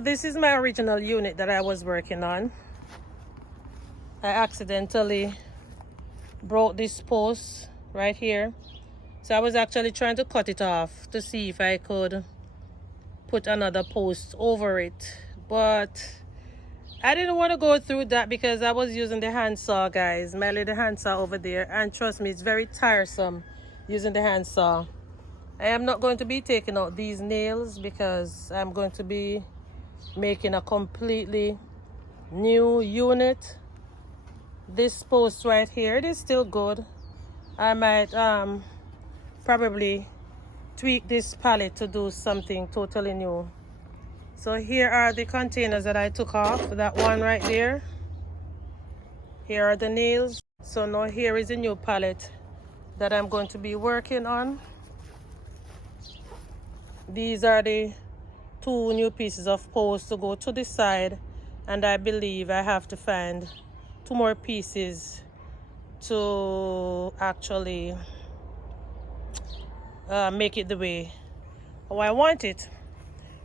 this is my original unit that I was working on. I accidentally broke this post right here. So I was actually trying to cut it off to see if I could put another post over it. But I didn't want to go through that because I was using the handsaw, guys. My little handsaw over there. And trust me, it's very tiresome using the handsaw. I am not going to be taking out these nails because I'm going to be making a completely new unit. This post right here, it is still good. I might probably tweak this pallet to do something totally new. So here are the containers that I took off. That one right there. Here are the nails. So now here is a new pallet that I'm going to be working on. These are the 2 new pieces of post to go to the side, and I believe I have to find 2 more pieces to actually make it the way how I want it.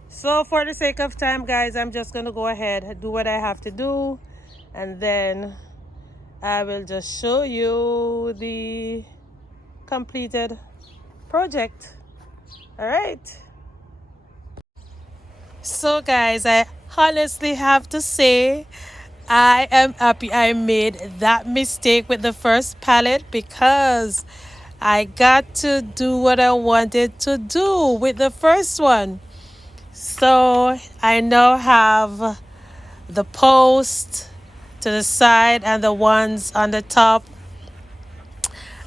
So for the sake of time, guys, I'm just gonna go ahead and do what I have to do, and then I will just show you the completed project. All right. So guys, I honestly have to say I am happy I made that mistake with the first palette because I got to do what I wanted to do with the first one. So I now have the post to the side and the ones on the top.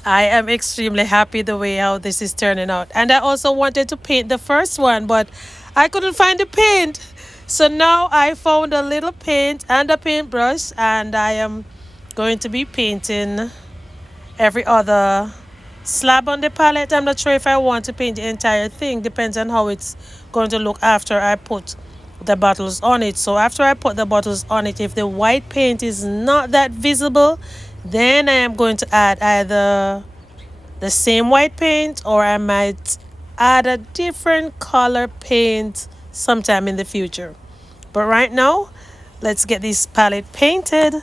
I am extremely happy the way how this is turning out. And I also wanted to paint the first one, but I couldn't find the paint. So now I found a little paint and a paintbrush, and I am going to be painting every other slab on the palette. I'm not sure if I want to paint the entire thing. Depends on how it's going to look after I put the bottles on it. So after I put the bottles on it, if the white paint is not that visible, then I am going to add either the same white paint or I might add a different color paint sometime in the future. But right now, let's get this palette painted.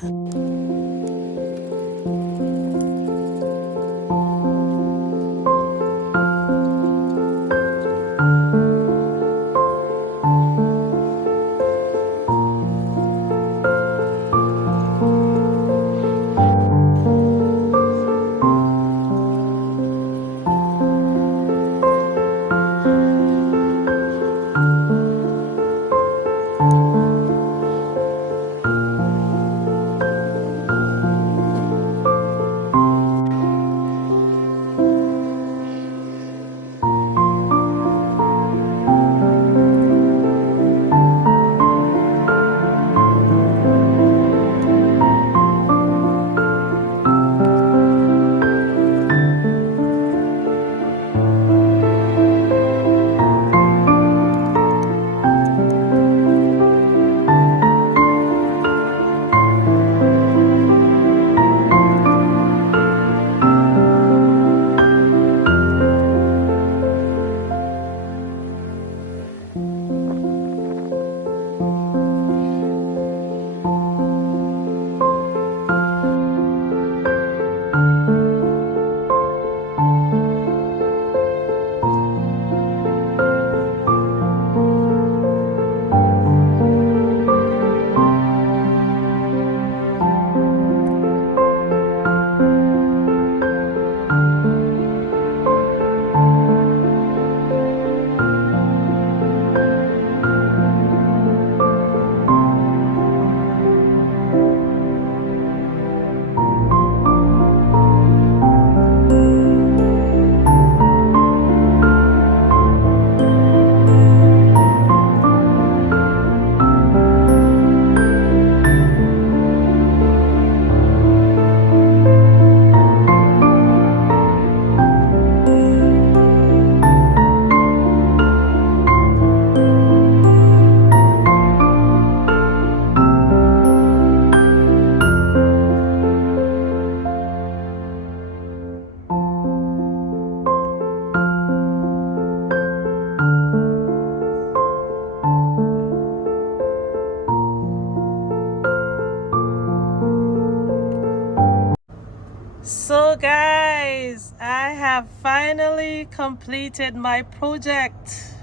So guys, I have finally completed my project.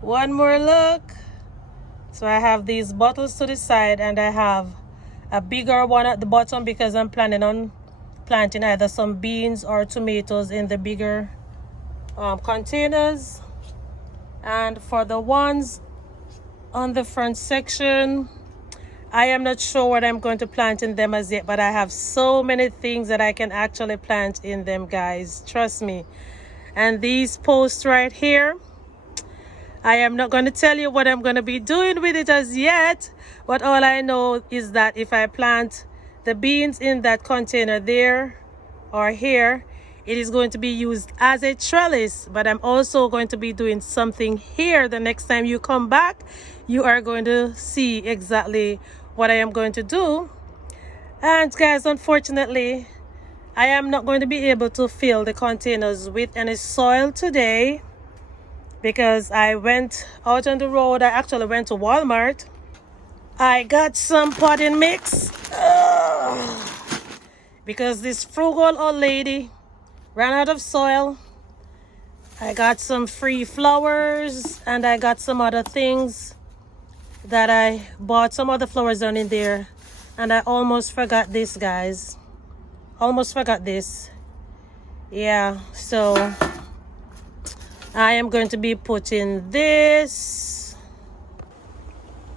One more look. So I have these bottles to the side, and I have a bigger one at the bottom because I'm planning on planting either some beans or tomatoes in the bigger containers. And for the ones on the front section, I am not sure what I'm going to plant in them as yet, but I have so many things that I can actually plant in them, guys. Trust me. And these posts right here, I am not going to tell you what I'm going to be doing with it as yet, but all I know is that if I plant the beans in that container there or here, it is going to be used as a trellis. But I'm also going to be doing something here. The next time you come back, you are going to see exactly what I am going to do. And guys, unfortunately, I am not going to be able to fill the containers with any soil today because I went out on the road. I actually went to Walmart. I got some potting mix because this frugal old lady ran out of soil. I got some free flowers, and I got some other things that I bought. Some other flowers on in there, and I almost forgot this, guys. Almost forgot this. Yeah, so I am going to be putting this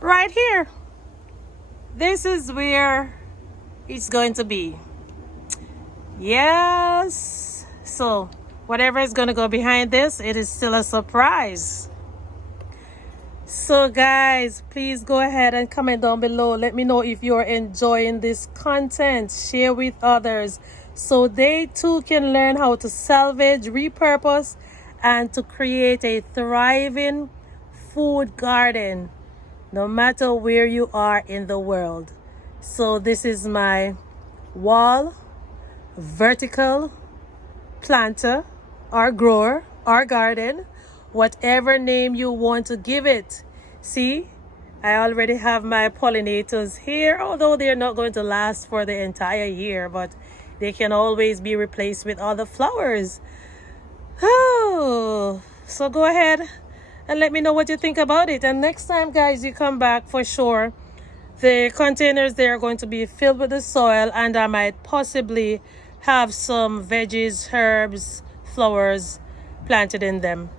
right here. This is where it's going to be. Yes. So whatever is going to go behind this, it is still a surprise. So guys, please go ahead and comment down below. Let me know if you're enjoying this content. Share with others so they too can learn how to salvage, repurpose, and to create a thriving food garden no matter where you are in the world. So this is my wall vertical planter or grower or garden, whatever name you want to give it. See, I already have my pollinators here, although they're not going to last for the entire year, but they can always be replaced with other flowers. Oh, so go ahead and let me know what you think about it. And next time, guys, you come back, for sure, the containers, they are going to be filled with the soil, and I might possibly have some veggies, herbs, flowers planted in them.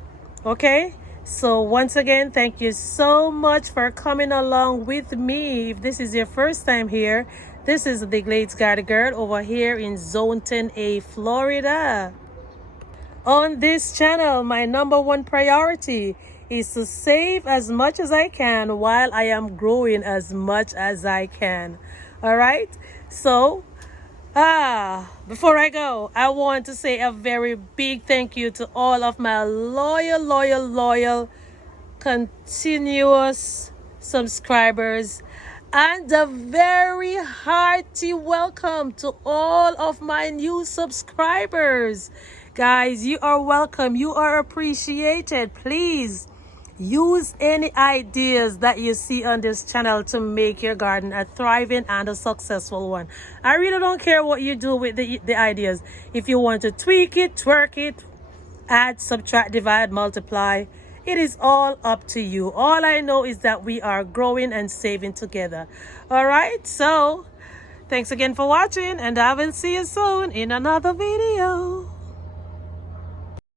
Okay, so once again, thank you so much for coming along with me. If this is your first time here, this is the Glades Garden Girl over here in Zone 10A, Florida. On this channel, my #1 priority is to save as much as I can while I am growing as much as I can. All right, so before I go, I want to say a very big thank you to all of my loyal, continuous subscribers, and a very hearty welcome to all of my new subscribers. Guys, you are welcome. You are appreciated. Please use any ideas that you see on this channel to make your garden a thriving and a successful one. I really don't care what you do with the ideas. If you want to tweak it, twerk it, add, subtract, divide, multiply, it is all up to you. All I know is that we are growing and saving together. All right, so thanks again for watching, and I will see you soon in another video.